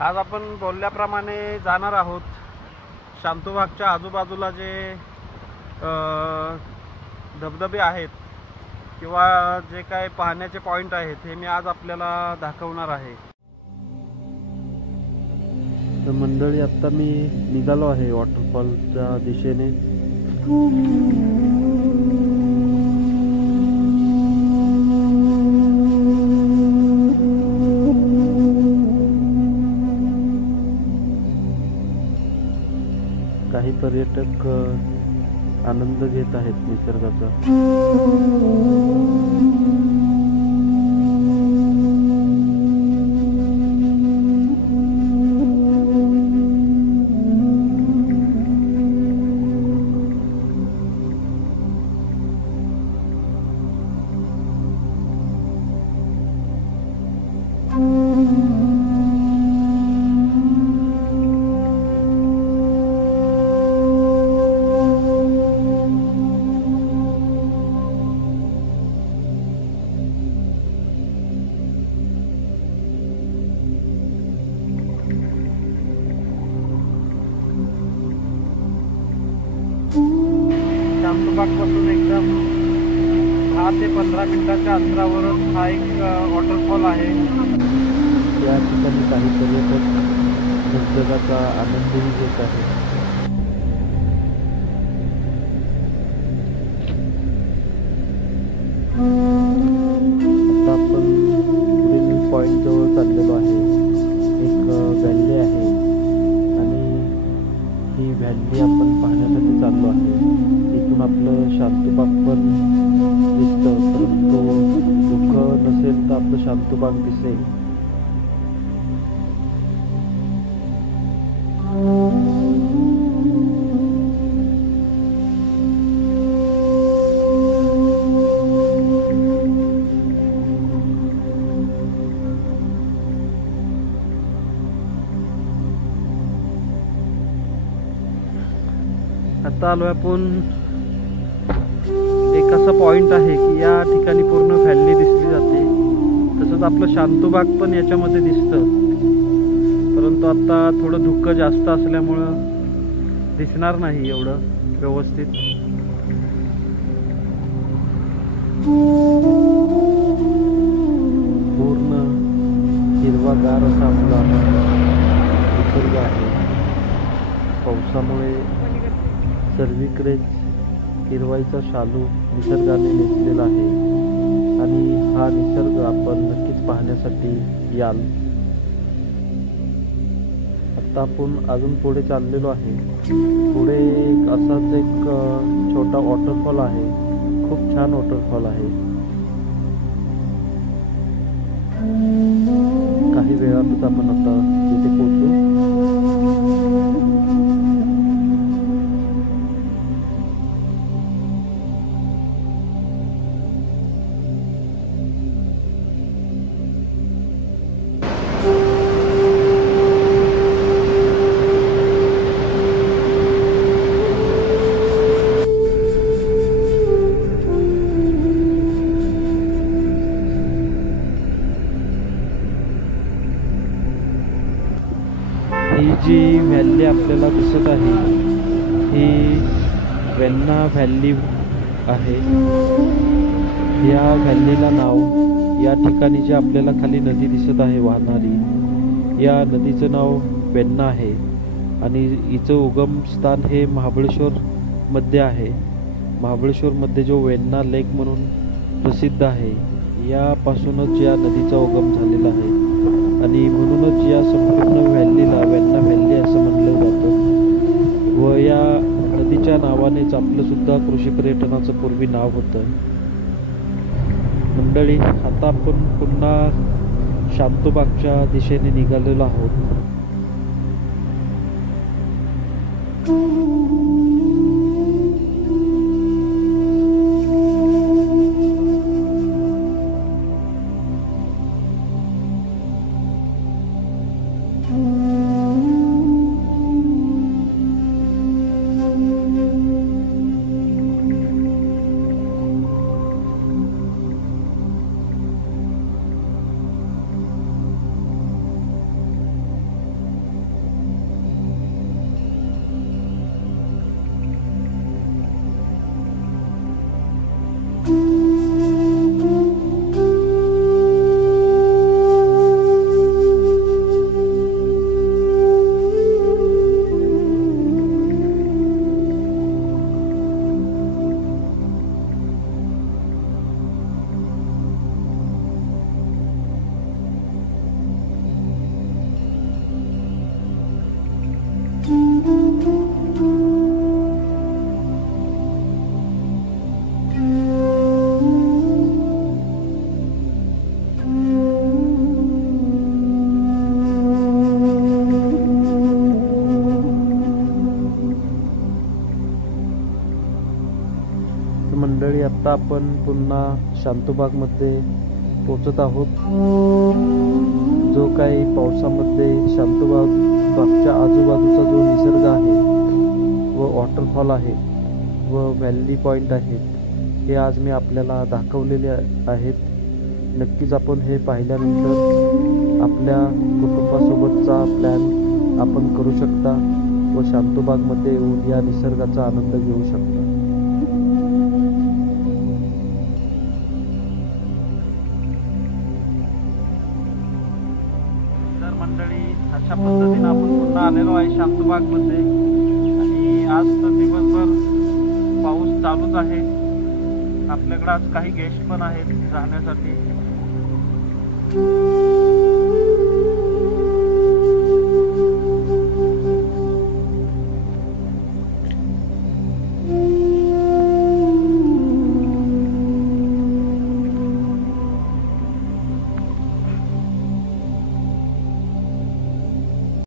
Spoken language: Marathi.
आज आपण बोलल्याप्रमाणे जाणार आहोत शांतूबागच्या आजूबाजूला जे धबधबे आहेत किंवा जे काय पाहण्याचे पॉइंट आहेत हे मी आज आपल्याला दाखवणार आहे। तर मंडळी, आता मी निघालो आहे वॉटरफॉलच्या दिशेने। काही पर्यटक आनंद घेत आहेत निसर्गाचा। शांतूबागपासून एकदम 10 ते 15 मिनिटाच्या अंतरावरच हा एक वॉटरफॉल आहे। या ठिकाणी काही पर्यटक धबधब्याचा आनंदही घेत आहेत। आता आपण पुढील पॉइंट जवळ चाललेलो आहे। एक व्हॅली आहे आणि ही व्हॅली आपण पाहण्यासाठी चाललो आहे। इथून आपलं शांतूबाग पण दिसतं, परंतु धुकं नसेल तर आपलं शांतूबाग दिसेल। आता आलोय आपण एक असा पॉइंट आहे की या ठिकाणी पूर्ण व्हॅली दिसली जाते। तसंच आपलं शांतूबाग पण याच्यामध्ये दिसतं, परंतु आता थोडं धुकं जास्त असल्यामुळं दिसणार नाही एवढं व्यवस्थित। पूर्ण हिरवागार असा आपला निसर्ग आहे। पावसामुळे सर्वीकडेच हिरवाईचा शालू निसर्गाने नेसलेला आहे आणि हा निसर्ग आपण नक्कीच पाहण्यासाठी याल। आता आपण अजून पुढे चाललेलो आहे। पुढे असाच एक छोटा वॉटरफॉल आहे, खूप छान वॉटरफॉल आहे। काही वेळातच आपण आता तिथे पोहोचू। ही जी व्हॅली आपल्याला दिसत आहे ही वेण्णा व्हॅली आहे। या व्हॅलीला नाव या ठिकाणी जी आपल्याला खाली नदी दिसत आहे वाहणारी, या नदीचं नाव वेण्णा आहे आणि हिचं उगम स्थान हे महाबळेश्वर मध्ये आहे। महाबळेश्वर मध्ये जो वेण्णा लेक म्हणून प्रसिद्ध आहे, यापासूनच या नदीचा उगम झालेला आहे आणि म्हणूनच या संपूर्ण व्हॅलीला वेण्णा व्हॅली असं म्हणलं जातं व या नदीच्या नावानेच आपलं सुद्धा कृषी पर्यटनाचं पूर्वी नाव होतं। मंडळी, आता आपण पुन्हा शांतूबागच्या दिशेने निघालेलो आहोत। आत्ता आपण पुन्हा शांतबागमध्ये पोचत आहोत. जो काही पावसामध्ये शांतबागच्या आजूबाजूचा जो निसर्ग आहे व वॉटरफॉल आहे व व्हॅली पॉईंट आहेत हे आज मी आपल्याला दाखवलेले आहेत. नक्कीच आपण हे पाहिल्यानंतर आपल्या कुटुंबासोबतचा प्लॅन आपण करू शकता व शांतबागमध्ये येऊन या निसर्गाचा आनंद घेऊ शकता. तर मंडळी, अशा पद्धतीने आपण पुन्हा आलेलो आहे शांतबागमध्ये आणि आज तर दिवसभर पाऊस चालूच आहे. आपल्याकडे आज काही गेस्ट पण आहेत राहण्यासाठी.